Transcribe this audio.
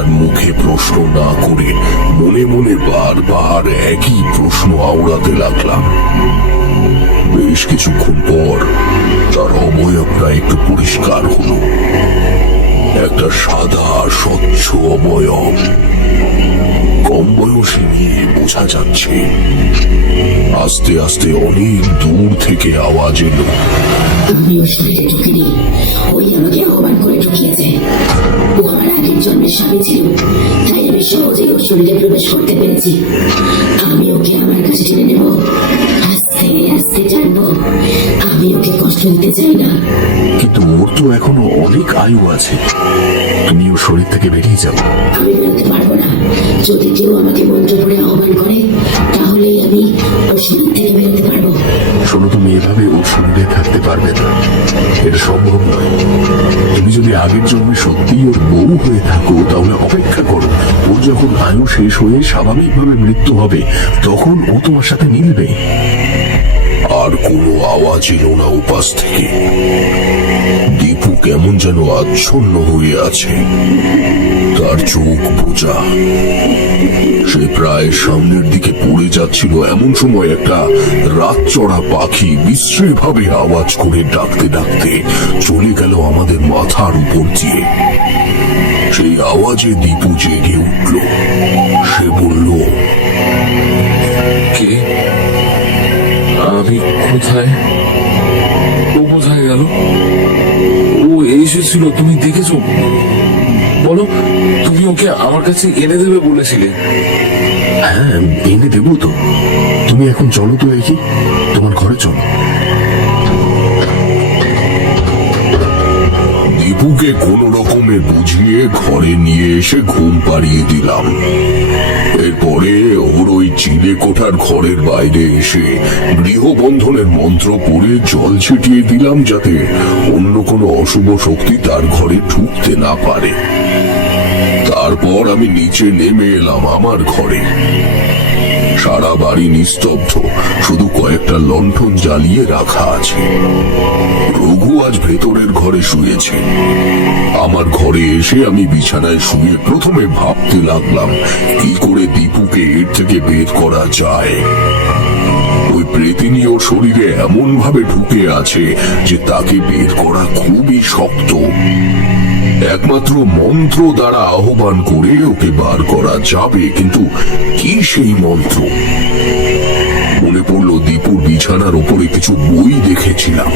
আর মুখে প্রশ্ন না করে মনে মনে বারবার একই প্রশ্ন আওড়াতে লাগলাম। বেশ কিছুক্ষণ পর তার অবয়বটা একটু পরিষ্কার হলো। একটা সাদা স্বচ্ছ অবয়ব, কম বয়সী নিয়ে বোঝা যাচ্ছে। আস্তে আস্তে অনেক দূর থেকে আওয়াজ এলো। আমি ওর শরীরে ঢুকিনি, ওই আমাকে অপমান করে ঢুকিয়েছে। ও আমার আগের জন্মের স্বামী ছিল, তাই আমি সহজেই ওর শরীরে প্রবেশ করতে পেরেছি। আমি ওকে আমার কাছে টেনে নেব, আস্তে আস্তে টানবো। আমি ওকে কষ্ট দিতে চাই না। কিন্তু ওর তো এখনো অনেক আয়ু আছে, তুমি ওর শরীর থেকে বেরিয়ে যাও। আমি বেরোতে পারবো না। যদি কেউ আমাকে মন্ত্র পড়ে আহ্বান করে, তাহলেই আমি ওর শরীর থেকে বেরোতে পারবো। শোনো, তুমি এভাবে ওর শরীরে থাকতে পারবে না, এটা সম্ভব নয়। তুমি যদি আগের জন্মে সত্যি ওর বউ হয়ে থাকো, তাহলে অপেক্ষা করো। ওর যখন আয়ু শেষ হয়ে স্বাভাবিকভাবে মৃত্যু হবে, তখন ও তোমার সাথে মিলবে। আর কোনো আওয়াজ এলো না উপাস থেকে। দীপু কেমন যেন আচ্ছন্ন হয়ে আছে, তার চোখ বোঝা। সে প্রায় সামনের দিকে পড়ে যাচ্ছিল, এমন সময় একটা রাত চড়া পাখি বিশ্রী ভাবে আওয়াজ করে ডাকতে ডাকতে চলে গেল আমাদের মাথার উপর দিয়ে। সেই আওয়াজে দীপু জেগে উঠল। সে বলল, কে? আমি কোথায়? ও কোথায় গেল? ও এসেছিল, তুমি দেখেছো? বলো, তুমি ওকে আমার কাছে এনে দেবে বলেছিলে। হ্যাঁ, এনে দেবো তো। তুমি এখন চলো তো, দেখি তোমার ঘরে চলো। দীপুকে কোন রকমে বুঝিয়ে ঘরে নিয়ে এসে ঘুম পাড়িয়ে দিলাম। এরপরে ওর ওই চিলে কোঠার ঘরের বাইরে এসে গৃহবন্ধনের মন্ত্র পড়ে জল ছিটিয়ে দিলাম, যাতে অন্য কোনো অশুভ শক্তি তার ঘরে ঢুকতে না পারে। তারপর আমি নিচে নেমে এলাম আমার ঘরে। সারা বাড়ি নিস্তব্ধ, শুধু কয়েকটা লণ্ঠন জ্বালিয়ে রাখা আছে। রঘু আজ ভেতরের ঘরে শুয়েছে। আমার ঘরে এসে আমি বিছানায় শুয়ে প্রথমে ভাবতে লাগলাম কি করে দীপুকে এর থেকে বের করা যায়। ওই প্রেতিনী ওর শরীরে এমন ভাবে ঢুকে আছে যে তাকে বের করা খুবই শক্ত। একমাত্র মন্ত্র দ্বারা আহ্বান করে ওকে বার করা যাবে, কিন্তু কি সেই মন্ত্র? মনে পড়লো দীপুর বিছানার উপরে কিছু বই দেখেছিলাম।